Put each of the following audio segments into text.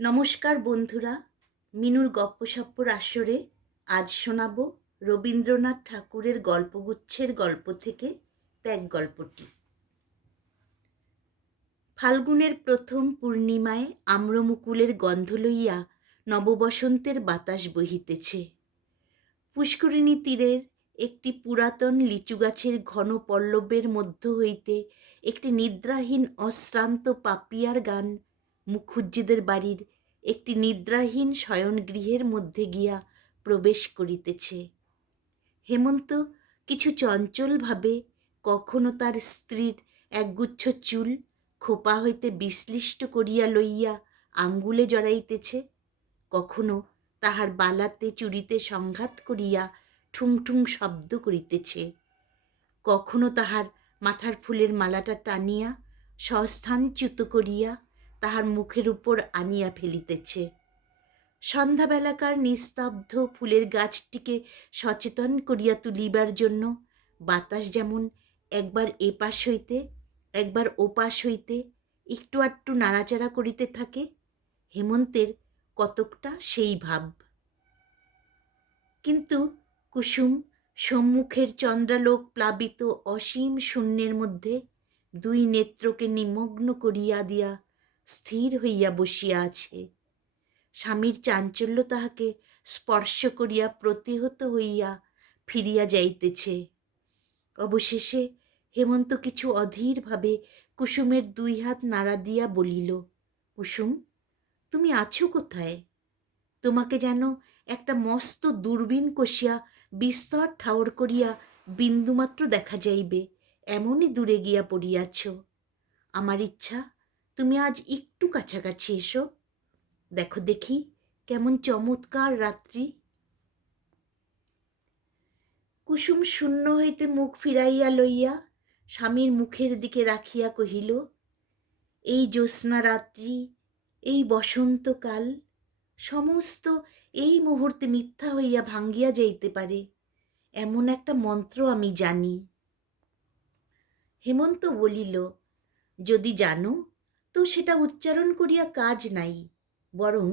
নমস্কার বন্ধুরা, মিনুর গপ্পসপ্পর আসরে আজ শোনাব রবীন্দ্রনাথ ঠাকুরের গল্পগুচ্ছের গল্প থেকে ত্যাগ গল্পটি। ফাল্গুনের প্রথম পূর্ণিমায় আম্রমুকুলের গন্ধ লইয়া নববসন্তের বাতাস বহিতেছে। পুষ্করিণী তীরের একটি পুরাতন লিচু গাছের ঘন পল্লবের মধ্য হইতে একটি নিদ্রাহীন অশ্রান্ত পাপিয়ার গান মুখুজ্জেদের বাড়ির একটি নিদ্রাহীন শয়নগৃহের মধ্যে গিয়া প্রবেশ করিতেছে। হেমন্ত কিছু চঞ্চলভাবে কখনো তার স্ত্রীর একগুচ্ছ চুল খোপা হইতে বিশ্লিষ্ট করিয়া লইয়া আঙ্গুলে জড়াইতেছে, কখনো তাহার বালাতে চুরিতে সংঘাত করিয়া ঠুং ঠুং শব্দ করিতেছে, কখনো তাহার মাথার ফুলের মালাটা টানিয়া স্বস্থানচ্যুত করিয়া তাহার মুখের উপর আনিয়া ফেলিতেছে। সন্ধ্যাবেলাকার নিস্তব্ধ ফুলের গাছটিকে সচেতন করিয়া তুলিবার জন্য বাতাস যেমন একবার এপাশ হইতে একবার ওপাশ হইতে একটু আধটু নাড়াচাড়া করিতে থাকে, হেমন্তের কতকটা সেই ভাব। কিন্তু কুসুম সম্মুখের চন্দ্রালোক প্লাবিত অসীম শূন্যের মধ্যে দুই নেত্রকে নিমগ্ন করিয়া দিয়া স্থির হইয়া বসিয়া আছে। স্বামীর চাঞ্চল্য তাহাকে স্পর্শ করিয়া প্রতিহত হইয়া ফিরিয়া যাইতেছে। অবশেষে হেমন্ত কিছু অধীরভাবে কুসুমের দুই হাত নাড়া দিয়া বলিল, কুসুম, তুমি আছো কোথায়? তোমাকে যেন একটা মস্ত দূরবীন কষিয়া বিস্তর ঠাউর করিয়া বিন্দুমাত্র দেখা যাইবে এমনই দূরে গিয়া পড়িয়াছ। আমার ইচ্ছা তুমি আজ একটু কাছাকাছি এসো, দেখো দেখি কেমন চমৎকার রাত্রি। কুসুম শূন্য হইতে মুখ ফিরাইয়া লইয়া স্বামীর মুখের দিকে রাখিয়া কহিল, এই জ্যোৎস্না রাত্রি, এই বসন্তকাল সমস্ত এই মুহূর্তে মিথ্যা হইয়া ভাঙ্গিয়া যাইতে পারে এমন একটা মন্ত্র আমি জানি। হেমন্ত বলিল, যদি জানো তো সেটা উচ্চারণ করিয়া কাজ নাই, বরং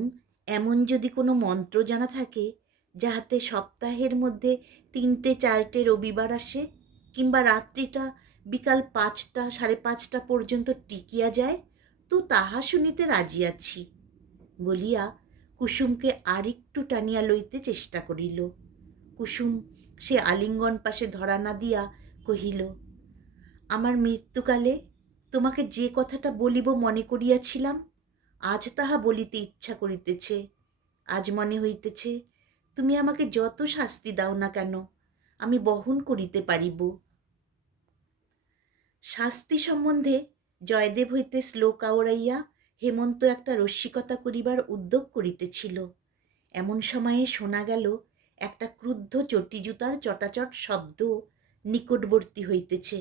এমন যদি কোনো মন্ত্র জানা থাকে যাহাতে সপ্তাহের মধ্যে 3-4 রবিবার আসে, কিংবা রাত্রিটা বিকাল 5টা 5:30 পর্যন্ত টিকিয়া যায়, তো তাহা শুনিতে রাজি আছি বলিয়া কুসুমকে আরেকটু টানিয়া লইতে চেষ্টা করিল। কুসুম সে আলিঙ্গন পাশে ধরা না দিয়া কহিল, আমার মৃত্যুকালে তোমাকে যে কথাটা বলিব মনে করিয়াছিলাম, আজ তাহা বলিতে ইচ্ছা করিতেছে। আজ মনে হইতেছে তুমি আমাকে যত শাস্তি দাও না কেন আমি বহন করিতে পারিব। শাস্তি সম্বন্ধে জয়দেব হইতে শ্লোক আওড়াইয়া হেমন্ত একটা রসিকতা করিবার উদ্যোগ করিতেছিল, এমন সময়ে শোনা গেল একটা ক্রুদ্ধ চটিজুতার চটাচট শব্দ নিকটবর্তী হইতেছে।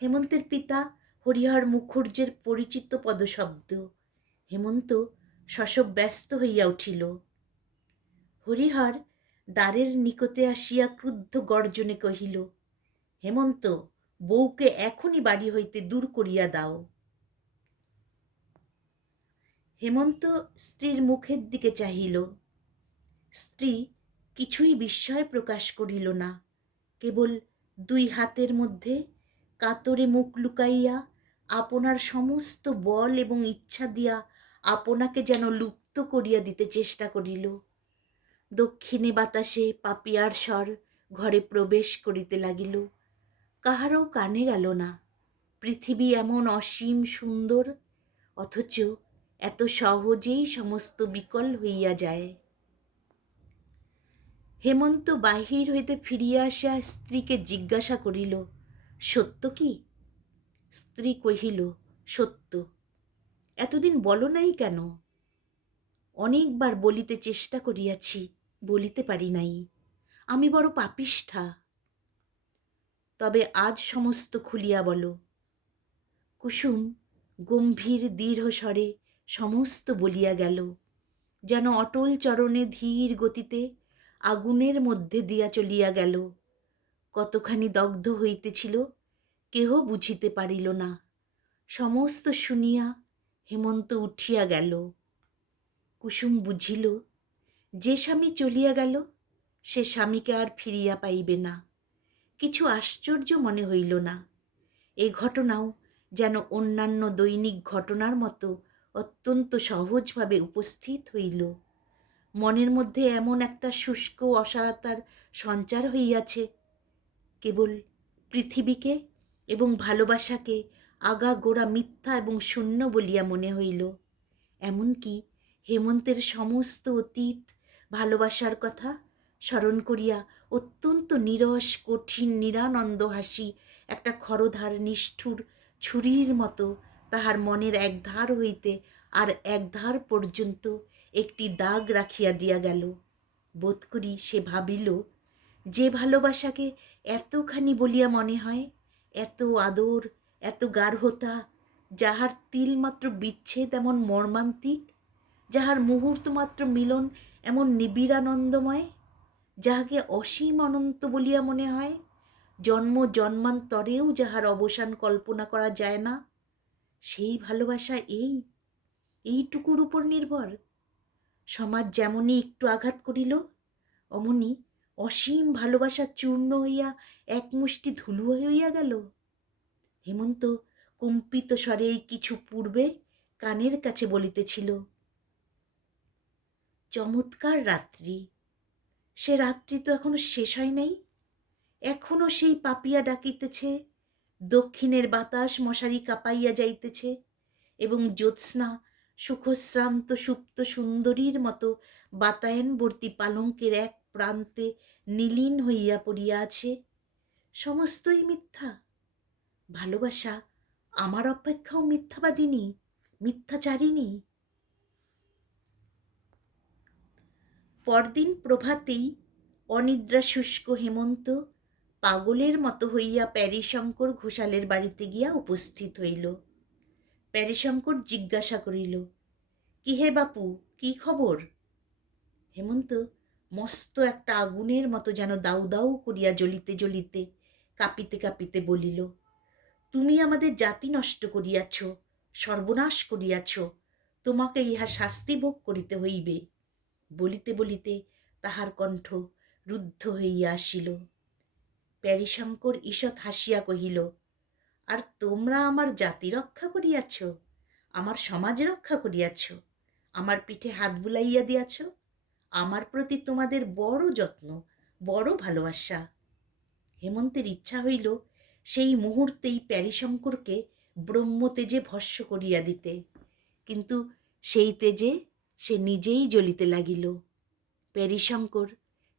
হেমন্তের পিতা হরিহর মুখুর্জের পরিচিত পদশব্দ। হেমন্ত শশব ব্যস্ত হইয়া উঠিল। হরিহর দ্বারের নিকটে আসিয়া ক্রুদ্ধ গর্জনে কহিল, হেমন্ত, বউকে এখনই বাড়ি হইতে দূর করিয়া দাও। হেমন্ত স্ত্রীর মুখের দিকে চাহিল। স্ত্রী কিছুই বিস্ময় প্রকাশ করিল না, কেবল দুই হাতের মধ্যে কাতরে মুখ লুকাইয়া আপনার সমস্ত বল এবং ইচ্ছা দিয়া আপনাকে যেন লুপ্ত করিয়া দিতে চেষ্টা করিল। দক্ষিণে বাতাসে পাপিয়ার স্বর ঘরে প্রবেশ করিতে লাগিল। কাহারও কানে গেল না। পৃথিবী এমন অসীম সুন্দর, অথচ এত সহজেই সমস্ত বিকল হইয়া যায়। হেমন্ত বাহির হইতে ফিরিয়া আসিয়া স্ত্রীকে জিজ্ঞাসা করিল, সত্য কি? স্ত্রী কহিল, সত্য। এতদিন বলো নাই কেন? অনেকবার বলিতে চেষ্টা করিয়াছি, বলিতে পারি নাই, আমি বড় পাপিষ্ঠা। তবে আজ সমস্ত খুলিয়া বলো। কুসুম গম্ভীর দৃঢ় স্বরে সমস্ত বলিয়া গেল, যেন অটল চরণে ধীর গতিতে আগুনের মধ্যে দিয়া চলিয়া গেল। কতখানি দগ্ধ হইতেছিল কেহ বুঝিতে পারিল না। সমস্ত শুনিয়া হেমন্ত উঠিয়া গেল। কুসুম বুঝিল যে স্বামী চলিয়া গেল সে স্বামীকে আর ফিরিয়া পাইবে না। কিছু আশ্চর্য মনে হইল না। এই ঘটনাও যেন অন্যান্য দৈনিক ঘটনার মতো অত্যন্ত সহজভাবে উপস্থিত হইল। মনের মধ্যে এমন একটা শুষ্ক অসারতার সঞ্চার হইয়াছে, কেবল পৃথিবীকে এবং ভালোবাসাকে আগাগোড়া মিথ্যা এবং শূন্য বলিয়া মনে হইল। এমনকি হেমন্তের সমস্ত অতীত ভালোবাসার কথা স্মরণ করিয়া অত্যন্ত নীরস কঠিন নিরানন্দ হাসি একটা খরধার নিষ্ঠুর ছুরির মতো তাহার মনের এক ধার হইতে আর এক ধার পর্যন্ত একটি দাগ রাখিয়া দিয়া গেল। বোধ করি সে ভাবিল, যে ভালোবাসাকে এতখানি বলিয়া মনে হয়, এত আদর, এত গার্হতা, যাহার তিলমাত্র বিচ্ছেদ এমন মর্মান্তিক, যাহার মুহূর্তমাত্র মিলন এমন নিবিড়ানন্দময়, যাহাকে অসীম অনন্ত বলিয়া মনে হয়, জন্ম জন্মান্তরেও যাহার অবসান কল্পনা করা যায় না, সেই ভালোবাসা এইটুকুর উপর নির্ভর। সমাজ যেমনই একটু আঘাত করিল, অমনি অসীম ভালোবাসা চূর্ণ হইয়া এক মুষ্টি ধুলো হইয়া গেল। হেমন্ত কম্পিত স্বরে কিছু পূর্বে কানের কাছে বলিতেছিল, চমৎকার রাত্রি। সে রাত্রি তো এখনো শেষ হয় নাই। এখনো সেই পাপিয়া ডাকিতেছে, দক্ষিণের বাতাস মশারি কাঁপাইয়া যাইতেছে এবং জ্যোৎস্না সুখশ্রান্ত সুপ্ত সুন্দরীর মতো বাতায়নবর্তী পালঙ্কের এক প্রান্তে নীলীন হইয়া পড়িয়া আছে। সমস্তই মিথ্যা। ভালোবাসা আমার অপেক্ষাও মিথ্যাবাদিনী, মিথ্যাচারিণী। পরদিন প্রভাতেই অনিদ্রা শুষ্ক হেমন্ত পাগলের মতো হইয়া প্যারীশঙ্কর ঘোষালের বাড়িতে গিয়া উপস্থিত হইল। প্যারীশঙ্কর জিজ্ঞাসা করিল, কি হে বাপু, কি খবর? হেমন্ত মস্ত একটা আগুনের মতো যেন দাউ দাউ করিয়া জ্বলিতে জ্বলিতে কাঁপিতে কাঁপিতে বলিল, তুমি আমাদের জাতি নষ্ট করিয়াছ, সর্বনাশ করিয়াছ, তোমাকে ইহা শাস্তি ভোগ করিতে হইবে। বলিতে বলিতে তাহার কণ্ঠ রুদ্ধ হইয়া আসিল। প্যারীশঙ্কর ঈষৎ হাসিয়া কহিল, আর তোমরা আমার জাতি রক্ষা করিয়াছ, আমার সমাজ রক্ষা করিয়াছ, আমার পিঠে হাত বুলাইয়া দিয়াছ। আমার প্রতি তোমাদের বড় যত্ন, বড় ভালোবাসা। হেমন্তের ইচ্ছা হইল সেই মুহূর্তেই প্যারীশঙ্করকে ব্রহ্মতেজে ভস্ম করিয়া দিতে, কিন্তু সেই তেজে সে নিজেই জ্বলিতে লাগিল। প্যারীশঙ্কর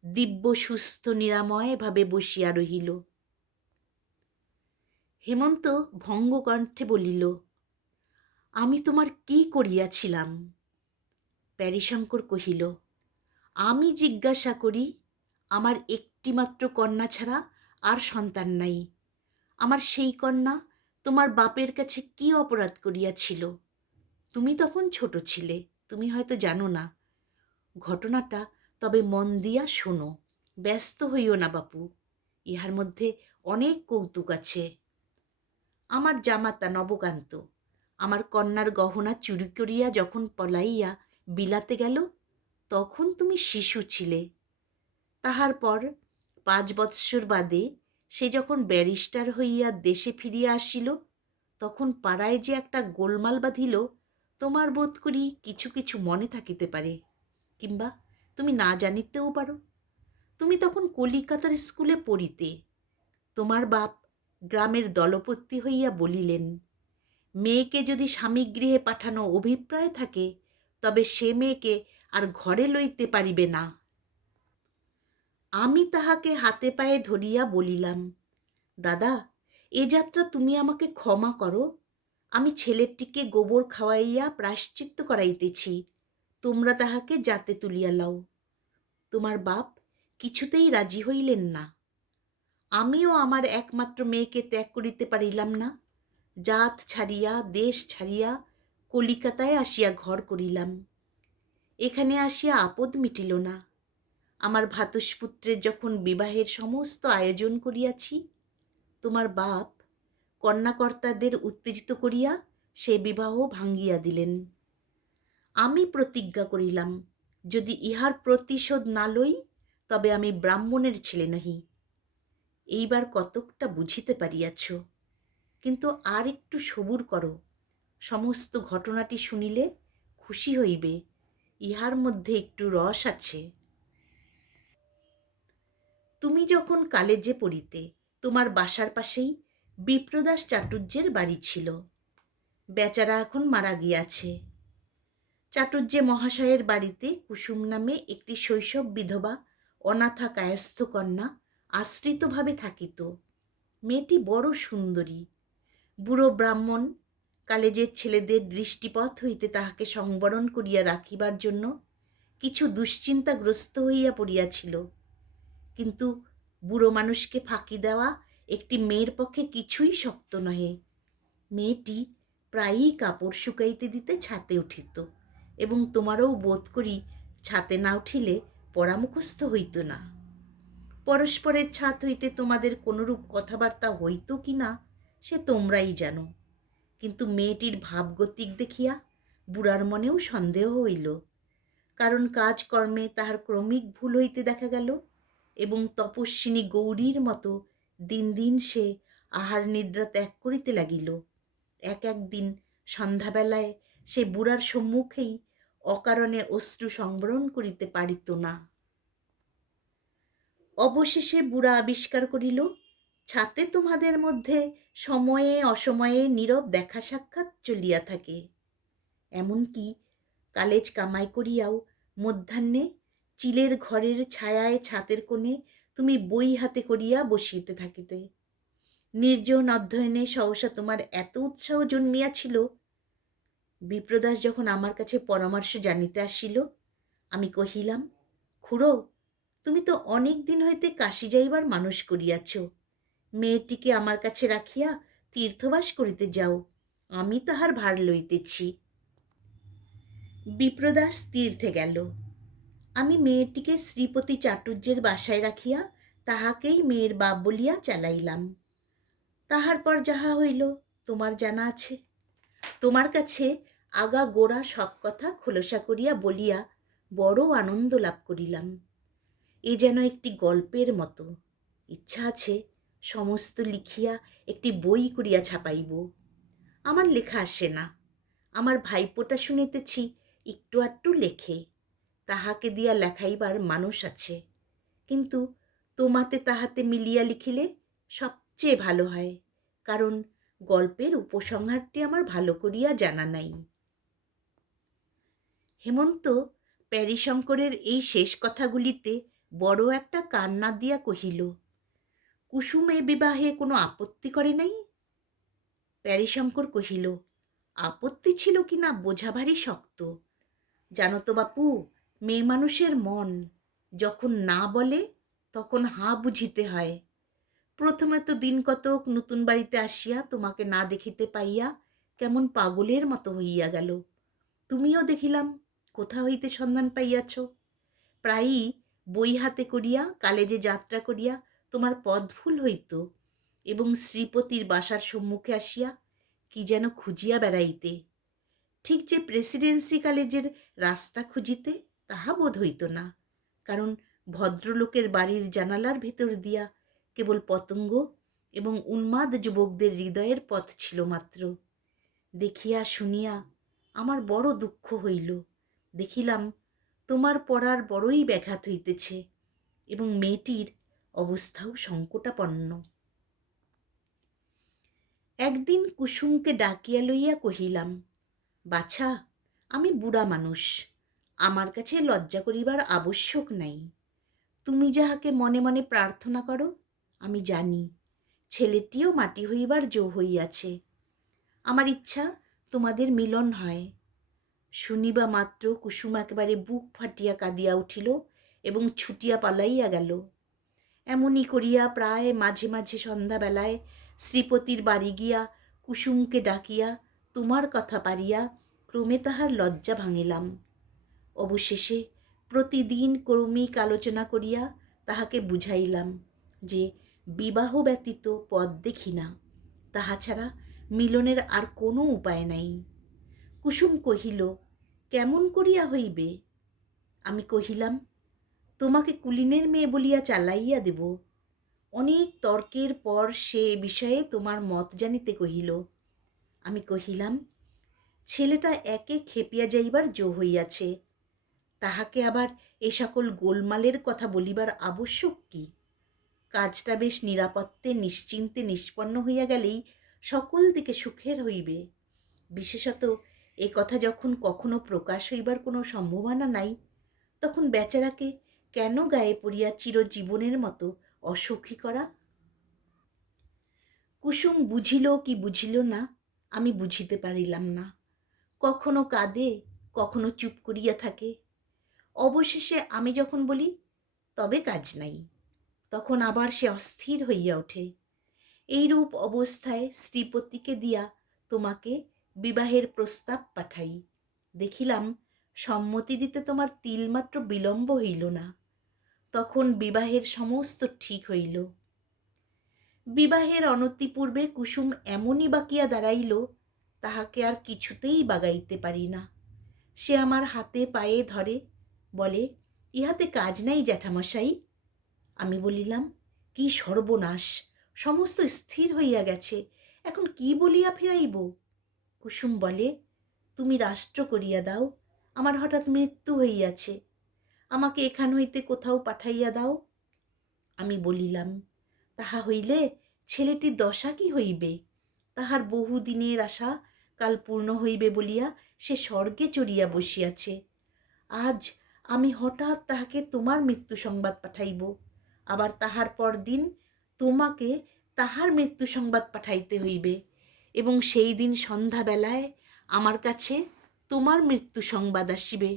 দিব্য সুস্থ নিরাময়ভাবে বসিয়া রহিল। হেমন্ত ভঙ্গ কণ্ঠে বলিল, আমি তোমার কি করিয়াছিলাম? প্যারীশঙ্কর কহিল, আমি জিজ্ঞাসা করি, আমার একটিমাত্র কন্যা ছাড়া আর সন্তান নাই। আমার সেই কন্যা তোমার বাপের কাছে কি অপরাধ করিয়াছিল? তুমি তখন ছোট ছিলে, তুমি হয়তো জানো না ঘটনাটা, তবে মন দিয়া শোনো, ব্যস্ত হইও না বাপু, ইহার মধ্যে অনেক কৌতুক আছে। আমার জামাতা নবকান্ত আমার কন্যার গহনা চুরি করিয়া যখন পলাইয়া বিলাতে গেল, তখন তুমি শিশু ছিলে। তাহার পর 5 বৎসর বাদে সে যখন ব্যারিস্টার হইয়া দেশে ফিরিয়া আসিল, তখন পাড়ায় যে একটা গোলমাল বাঁধিল, তোমার বোধ করি কিছু কিছু মনে থাকিতে পারে, কিংবা তুমি না জানিতেও পারো। তুমি তখন কলিকাতার স্কুলে পড়িতে। তোমার বাপ গ্রামের দলপতি হইয়া বলিলেন, মেয়েকে যদি স্বামীগৃহে পাঠানো অভিপ্রায় থাকে, তবে সে মেয়েকে আর ঘরে লইতে পারিবে না। আমি তাহাকে হাতে পায়ে ধরিয়া বলিলাম, দাদা, এ যাত্রা তুমি আমাকে ক্ষমা করো, আমি ছেলেটিকে গোবর খাওয়াইয়া প্রায়শ্চিত্ত করাইতেছি, তোমরা তাহাকে জাতে তুলিয়া লও। তোমার বাপ কিছুতেই রাজি হইলেন না। আমিও আমার একমাত্র মেয়েকে ত্যাগ করিতে পারিলাম না। জাত ছাড়িয়া দেশ ছাড়িয়া কলিকাতায় আসিয়া ঘর করিলাম। এখানে আসিয়া আপদ মিটিল না। আমার ভ্রাতুষ্পুত্রের যখন বিবাহের সমস্ত আয়োজন করিয়াছি, তোমার বাপ কন্যাকর্তাদের উত্তেজিত করিয়া সে বিবাহ ভাঙ্গিয়া দিলেন। আমি প্রতিজ্ঞা করিলাম, যদি ইহার প্রতিশোধ না লই, তবে আমি ব্রাহ্মণের ছেলে নহি। এইবার কতকটা বুঝিতে পারিয়াছ, কিন্তু আর একটু সবুর করো। সমস্ত ঘটনাটি শুনিলে খুশি হইবে, ইহার মধ্যে একটু রস আছে। তুমি যখন কলেজে পড়িতে, তোমার বাসার পাশেই বিপ্রদাস চাটুর্যের বাড়ি ছিল। বেচারা এখন মারা গিয়াছে। চাটুর্যে মহাশয়ের বাড়িতে কুসুম নামে একটি শৈশব বিধবা অনাথা কায়স্থ কন্যা আশ্রিতভাবে থাকিত। মেয়েটি বড় সুন্দরী। বুড়ো ব্রাহ্মণ কলেজের ছেলেদের দৃষ্টিপথ হইতে তাহাকে সংবরণ করিয়া রাখিবার জন্য কিছু দুশ্চিন্তাগ্রস্ত হইয়া পড়িয়াছিল। কিন্তু বুড়ো মানুষকে ফাঁকি দেওয়া একটি মেয়ের পক্ষে কিছুই শক্ত নহে। মেয়েটি প্রায়ই কাপড় শুকাইতে দিতে ছাতে উঠিত, এবং তোমারও বোধ করি ছাতে না উঠিলে পড়া মুখস্থ হইত না। পরস্পরের ছাদ হইতে তোমাদের কোনরূপ কথাবার্তা হইত কি না সে তোমরাই জানো। কিন্তু মেয়েটির ভাবগতিক দেখিয়া বুড়ার মনেও সন্দেহ হইল, কারণ কাজকর্মে তাহার ক্রমিক ভুল হইতে দেখা গেল, এবং তপস্বিনী গৌরীর মতো দিন দিন সে আহার নিদ্রা ত্যাগ করিতে লাগিল। একদিন সন্ধ্যাবেলায় সে বুড়ার সম্মুখেই অকারণে অশ্রু সংবরণ করিতে পারিত না। অবশেষে বুড়া আবিষ্কার করিল, ছাতে তোমাদের মধ্যে সময়ে অসময়ে নীরব দেখা সাক্ষাৎ চলিয়া থাকে। এমনকি কালেজ কামাই করিয়াও মধ্যাহ্নে চিলের ঘরের ছায়ায় ছাতের কোণে তুমি বই হাতে করিয়া বসিতে থাকিতে। নির্জন অধ্যয়নে সহসা তোমার এত উৎসাহ জন্মিয়াছিল। বিপ্রদাস যখন আমার কাছে পরামর্শ জানিতে আসিল, আমি কহিলাম, খুড়ো, তুমি তো অনেক দিন হইতে কাশী যাইবার মানুষ করিয়াছ। মেয়েটিকে আমার কাছে রাখিয়া তীর্থবাস করিতে যাও, আমি তাহার ভার লইতেছি। বিপ্রদাস তীর্থে গেল। আমি মেয়েটিকে শ্রীপতি চাটুর্যের বাসায় রাখিয়া তাহাকেই মেয়ের বাপ বলিয়া চালাইলাম। তাহার পর যাহা হইল তোমার জানা আছে। তোমার কাছে আগা গোড়া সব কথা খোলসা করিয়া বলিয়া বড় আনন্দ লাভ করিলাম। এ যেন একটি গল্পের মতো। ইচ্ছা আছে সমস্ত লিখিয়া একটি বই করিয়া ছাপাইব। আমার লেখা আসে না। আমার ভাইপোটা শুনিতেছি একটু আধটু লেখে, তাহাকে দিয়া লেখাইবার মানুষ আছে, কিন্তু তোমাতে তাহাতে মিলিয়া লিখিলে সবচেয়ে ভালো হয়, কারণ গল্পের উপসংহারটি আমার ভালো করিয়া জানা নাই। হেমন্ত প্যারীশঙ্করের এই শেষ কথাগুলিতে বড় একটা কান্না দিয়া কহিল, কুসুম এ বিবাহে কোনো আপত্তি করে নাই? প্যারীশঙ্কর কহিল, আপত্তি ছিল কি না বোঝা ভারী শক্ত। জানো তো বাপু, মেয়ে মানুষের মন যখন না বলে তখন হাঁ বুঝিতে হয়। প্রথমে তো দিন কতক নতুন বাড়িতে আসিয়া তোমাকে না দেখিতে পাইয়া কেমন পাগলের মতো হইয়া গেল। তুমিও দেখিলাম কোথা হইতে সন্ধান পাইয়াছ। প্রায়ই বই হাতে করিয়া কলেজে যাত্রা করিয়া তোমার পথ ভুল হইত, এবং শ্রীপতির বাসার সম্মুখে আসিয়া কি যেন খুঁজিয়া বেড়াইতে। ঠিক যে প্রেসিডেন্সি কলেজের রাস্তা খুঁজিতে তাহা বোধ হইত না, কারণ ভদ্রলোকের বাড়ির জানালার ভেতর দিয়া কেবল পতঙ্গ এবং উন্মাদ যুবকদের হৃদয়ের পথ ছিল মাত্র। দেখিয়া শুনিয়া আমার বড় দুঃখ হইল। দেখিলাম তোমার পড়ার বড়ই ব্যাঘাত হইতেছে, এবং মেয়েটির অবস্থাও সংকটাপন্ন। একদিন কুসুমকে ডাকিয়া লইয়া কহিলাম, বাছা, আমি বুড়া মানুষ, আমার কাছে লজ্জা করিবার আবশ্যক নাই। তুমি যাহাকে মনে মনে প্রার্থনা করো আমি জানি, ছেলেটিও মাটি হইবার জো হইয়াছে। আমার ইচ্ছা তোমাদের মিলন হয়। শুনিবা মাত্র কুসুম একেবারে বুক ফাটিয়া কাঁদিয়া উঠিল এবং ছুটিয়া পালাইয়া গেল। এমনি করিয়া প্রায় মাঝে মাঝে সন্ধ্যাবেলায় শ্রীপতির বাড়ি গিয়া কুসুমকে ডাকিয়া তোমার কথা পারিয়া ক্রমে তাহার লজ্জা ভাঙিলাম। অবশেষে প্রতিদিন ক্রমিক আলোচনা করিয়া তাহাকে বুঝাইলাম যে বিবাহ ব্যতীত পথ দেখি না, তাহা ছাড়া মিলনের আর কোনো উপায় নাই। কুসুম কহিল, কেমন করিয়া হইবে? আমি কহিলাম, তোমাকে কুলীনের মেয়ে বলিয়া চালাইয়া দেব। অনেক তর্কের পর সে বিষয়ে তোমার মত জানিতে কহিল। আমি কহিলাম, ছেলেটা একে খেপিয়া যাইবার জো হইয়াছে, তাহাকে আবার এ সকল গোলমালের কথা বলিবার আবশ্যক কি? কাজটা বেশ নিরাপত্তে নিশ্চিন্তে নিষ্পন্ন হইয়া গেলেই সকল দিকে সুখের হইবে। বিশেষত এ কথা যখন কখনো প্রকাশ হইবার কোনো সম্ভাবনা নাই, তখন বেচারাকে কেন গায়ে পড়িয়া চিরজীবনের মতো অসুখী করা? কুসুম বুঝিল কি বুঝিল না, আমি বুঝিতে পারিলাম না। কখনো কাঁদে, কখনো চুপ করিয়া থাকে। অবশেষে আমি যখন বলি, তবে কাজ নাই, তখন আবার সে অস্থির হইয়া ওঠে। এইরূপ অবস্থায় শ্রীপতিকে দিয়া তোমাকে বিবাহের প্রস্তাব পাঠাই। দেখিলাম সম্মতি দিতে তোমার তিলমাত্র বিলম্ব হইল না। তখন বিবাহের সমস্ত ঠিক হইল। বিবাহের অনতিপূর্বে কুসুম এমনই বাকিয়া দাঁড়াইল, তাহাকে আর কিছুতেই বাগাইতে পারি না। সে আমার হাতে পায়ে ধরে, বলে, ইহাতে কাজ নাই জ্যাঠামশাই। আমি বলিলাম, কি সর্বনাশ! সমস্ত স্থির হইয়া গেছে, এখন কি বলিয়া ফিরাইব? কুসুম বলে, তুমি রাষ্ট্র করিয়া দাও, আমার হঠাৎ মৃত্যু হইয়াছে, আমাকে এখান হইতে কোথাও পাঠাইয়া দাও। আমি বলিলাম, তাহা হইলে ছেলেটির দশা কি হইবে? তাহার বহুদিনের আশা কাল পূর্ণ হইবে বলিয়া সে স্বর্গে চড়িয়া বসিয়াছে। আজ আমি হঠাৎ তাহাকে তোমার মৃত্যু সংবাদ পাঠাইব, আবার তাহার পরদিন তোমাকে তাহার মৃত্যু সংবাদ পাঠাইতে হইবে, এবং সেই দিন সন্ধ্যাবেলায় আমার কাছে তোমার মৃত্যু সংবাদ আসিবে।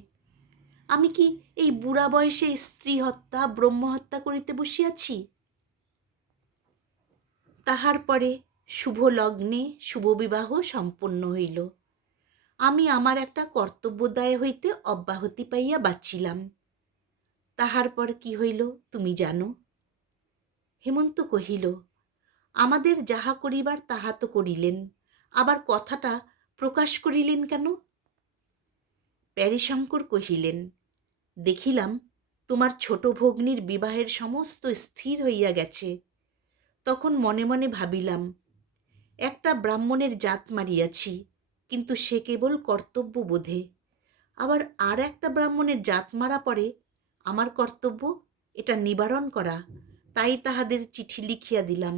আমি কি এই বুড়া বয়সে স্ত্রী হত্যা ব্রহ্মহত্যা করিতে বসিয়াছি? তাহার পরে শুভ লগ্নে শুভ বিবাহ সম্পন্ন হইল। আমি আমার একটা কর্তব্যদায় হইতে অব্যাহতি পাইয়া বাঁচিলাম। তাহার পর কি হইল তুমি জানো? হেমন্ত কহিল, আমাদের যাহা করিবার তাহা তো করিলেন, আবার কথাটা প্রকাশ করিলেন কেন? প্যারীশঙ্কর কহিলেন, দেখিলাম তোমার ছোট ভগ্নীর বিবাহের সমস্ত স্থির হইয়া গেছে। তখন মনে মনে ভাবিলাম, একটা ব্রাহ্মণের জাত মারিয়াছি, কিন্তু সে কেবল কর্তব্যবোধে। আবার আর একটা ব্রাহ্মণের জাত মারা পরে আমার কর্তব্য এটা নিবারণ করা। তাই তাহাদের চিঠি লিখিয়া দিলাম।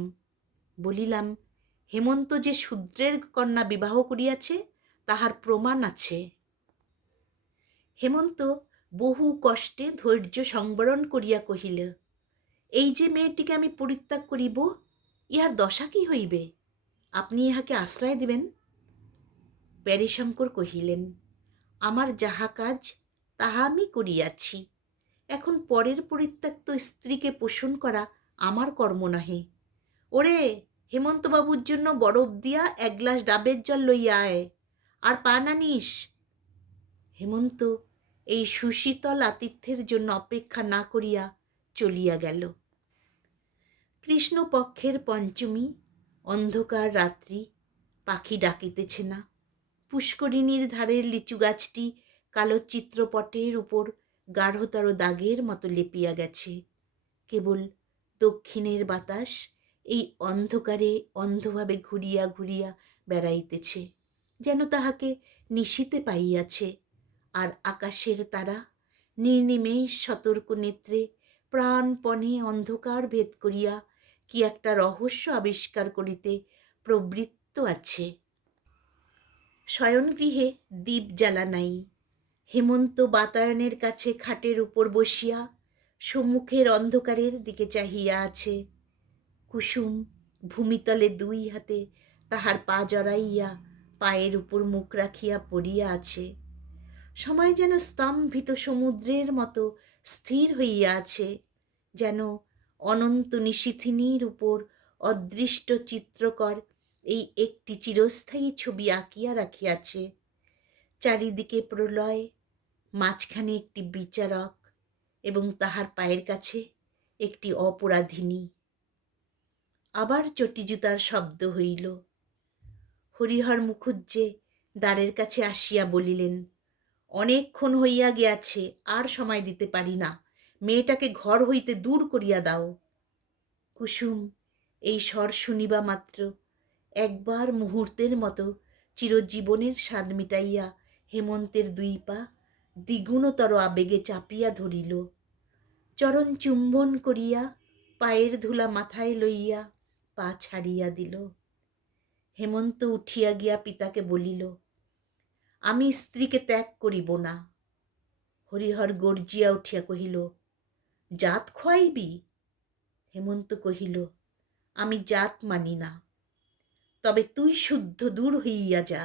বলিলাম, হেমন্ত যে শূদ্রের কন্যা বিবাহ করিয়াছে তাহার প্রমাণ আছে। হেমন্ত বহু কষ্টে ধৈর্য সংবরণ করিয়া কহিল, এই যে মেয়েটিকে আমি পরিত্যাগ করিব, ইহার দশা কি হইবে? আপনি ইহাকে আশ্রয় দিবেন? প্যারীশঙ্কর কহিলেন, আমার যাহা কাজ তাহা আমি করিয়াছি। এখন পরের পরিত্যক্ত স্ত্রীকে পোষণ করা আমার কর্ম নহে। ওরে, হেমন্তবাবুর জন্য বরফ দিয়া এক গ্লাস ডাবের জল লইয়া আয়, আর পান আনিস। হেমন্ত এই সুশীতল আতিথ্যের জন্য অপেক্ষা না করিয়া চলিয়া গেল। কৃষ্ণপক্ষের পঞ্চমী, অন্ধকার রাত্রি, পাখি ডাকিতেছে না। পুষ্করিণীর ধারের লিচু গাছটি কালো চিত্রপটের উপর গাঢ়তর দাগের মতো লেপিয়া গেছে। কেবল দক্ষিণের বাতাস এই অন্ধকারে অন্ধভাবে ঘুরিয়া ঘুরিয়া বেড়াইতেছে, যেন তাহাকে নিশিতে পাইয়াছে। আর আকাশের তারা নির্নিমেষ সতর্ক নেত্রে প্রাণপণে অন্ধকার ভেদ করিয়া কি একটা রহস্য আবিষ্কার করিতে প্রবৃত্ত আছে। শয়নগৃহে দীপ জ্বালা নাই। হেমন্ত বাতায়নের কাছে খাটের উপর বসিয়া সম্মুখের অন্ধকারের দিকে চাহিয়া আছে। কুসুম ভূমিতলে দুই হাতে তাহার পা জড়াইয়া পায়ের উপর মুখ রাখিয়া পড়িয়া আছে। সময় যেন স্তম্ভিত সমুদ্রের মতো স্থির হইয়া আছে, যেন অনন্ত নিশীথিনীর উপর অদৃষ্ট চিত্রকর এই একটি চিরস্থায়ী ছবি আঁকিয়া রাখিয়াছে। চারিদিকে প্রলয়, মাঝখানে একটি বিচারক, এবং তাহার পায়ের কাছে একটি অপরাধিনী। আবার চটিজুতার শব্দ হইল। হরিহর মুখুজ্জে দ্বারের কাছে আসিয়া বলিলেন, অনেকক্ষণ হইয়া গিয়াছে, আর সময় দিতে পারি না। মেয়েটাকে ঘর হইতে দূর করিয়া দাও। কুসুম এই স্বর শুনিবা মাত্র একবার মুহূর্তের মতো চিরজীবনের স্বাদ মিটাইয়া হেমন্তের দুই পা দ্বিগুণতর আবেগে চাপিয়া ধরিল। চরণ চুম্বন করিয়া পায়ের ধুলা মাথায় লইয়া পা ছাড়িয়া দিল। হেমন্ত উঠিয়া গিয়া পিতাকে বলিল, আমি স্ত্রীকে ত্যাগ করিব না। হরিহর গর্জিয়া উঠিয়া কহিল, জাত খোয়াইবি? হেমন্ত কহিল, আমি জাত মানি না, তবে তুই শুদ্ধ দূর হইয়া যা।